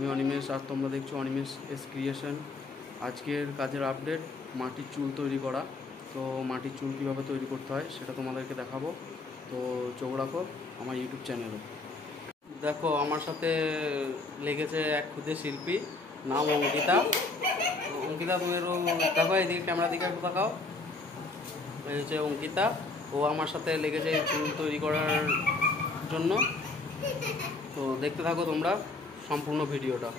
আমি অনিমেষ, আর তোমরা দেখছো অনিমেষ এস ক্রিয়েশন। আজকের কাজের আপডেট মাটির চুল তৈরি করা। তো মাটির চুল কীভাবে তৈরি করতে হয় সেটা তোমাদেরকে দেখাবো। তো চোখ রাখো আমার ইউটিউব চ্যানেলে। দেখো আমার সাথে লেগেছে এক ক্ষুদে শিল্পী, নাম অঙ্কিতা। অঙ্কিতা তুমি দেখো এদিকে, ক্যামেরা দিকে একটু দেখাও। এই হচ্ছে অঙ্কিতা, ও আমার সাথে লেগেছে চুল তৈরি করার জন্য। তো দেখতে থাকো তোমরা সম্পূর্ণ ভিডিওটা।